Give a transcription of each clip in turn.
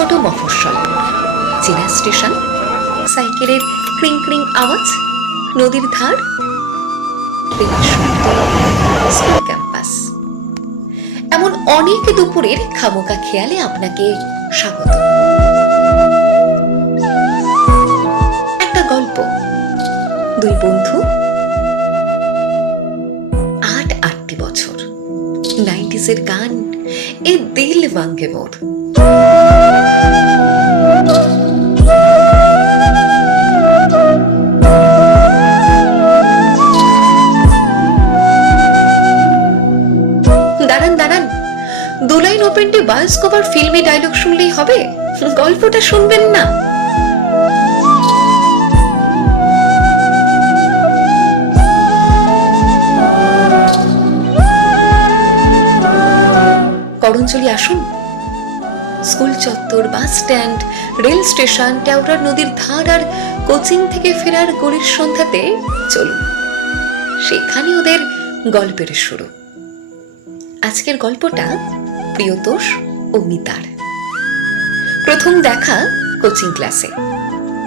ছোট মফস্বল, চেনা স্টেশন, সাইকেলের ক্রিং ক্রিং আওয়াজ, নদীর ধার, স্কুল ক্যাম্পাস। এমন অনেক দুপুরের খামোকা খেয়ালে আপনাকে স্বাগত। একটা গল্প, দুই বন্ধু, 8 বছর, 90s গান, এ দিল ভাঙ্গে মোর। দাঁড়ান, দুলাইন ওপেনটি বায়োস্কোপ আর ফিল্মি ডায়লগ শুনলেই হবে? গল্পটা শুনবেন না? করঞ্জলি আসুন। স্কুল চত্বর, বাস স্ট্যান্ড, রেল স্টেশন, টাওরার নদীর ধার আর কোচিং থেকে ফেরার গলির সন্ধ্যাতে চলুন, সেখানে ওদের গল্পের শুরু। আজকের গল্পটা প্রিয়তোষ ও মিতার। প্রথম দেখা কোচিং ক্লাসে,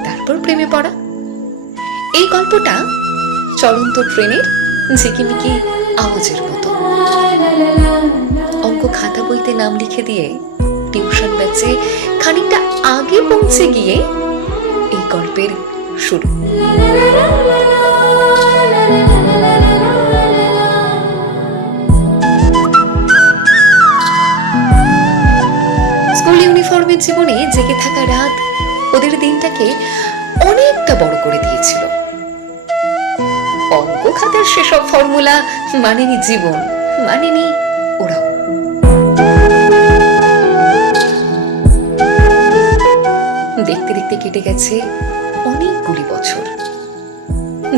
তারপর প্রেমে পড়া। এই গল্পটা চলন্ত ট্রেনের ঝিকিমিকি আওয়াজের মতো। অঙ্ক খাতা বইতে নাম লিখে দিয়ে টিউশন ব্যাচে খানিকটা আগে পৌঁছে গিয়ে এই গল্পের শুরু। স্কুল ইউনিফর্মের জীবনে জেগে থাকা রাত ওদের দিনটাকে অনেকটা বড় করে দিয়েছিল। অঙ্ক খাতার সেসব ফর্মুলা মানেনি জীবন, মানেনি ওরাও। দেখতে দেখতে কেটে গেছে অনেকগুলি বছর।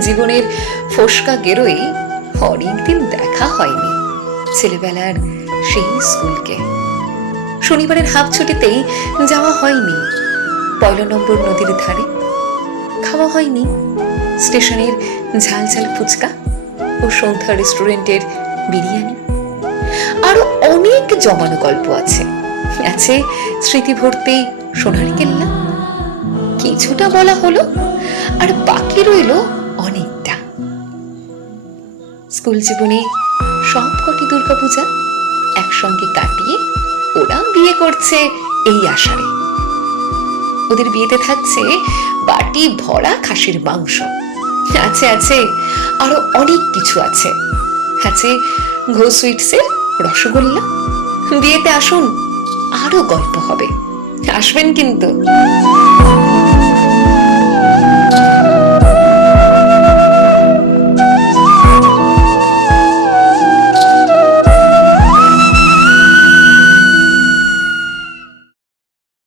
জীবনের ফোসকা গেরোই অনেকদিন দেখা হয়নি ছেলেবেলার সেই স্কুলকে। শনিবারের হাফ ছুটিতেই যাওয়া হয়নি ১ নম্বর নদীর ধারে, খাওয়া হয়নি স্টেশনের ঝালঝাল ফুচকা ও সন্ধ্যা রেস্টুরেন্টের বিরিয়ানি। আরো অনেক জমানো গল্প আছে, স্মৃতি ভর্তি সোনার কেল্লা। কিছুটা বলা হলো, আর বাকি রইল অনেকটা। স্কুল জীবনে সবকটি দুর্গাপূজা একসঙ্গে কাটিয়ে ওরা বিয়ে করছে এই আশারে। ওদের বিয়েতে থাকছে বাটি ভরা খাসির মাংস, আছে আরো অনেক কিছু আছে ঘো সুইটসের রসগোল্লা। বিয়েতে আসুন, আরো গল্প হবে, আসবেন কিন্তু।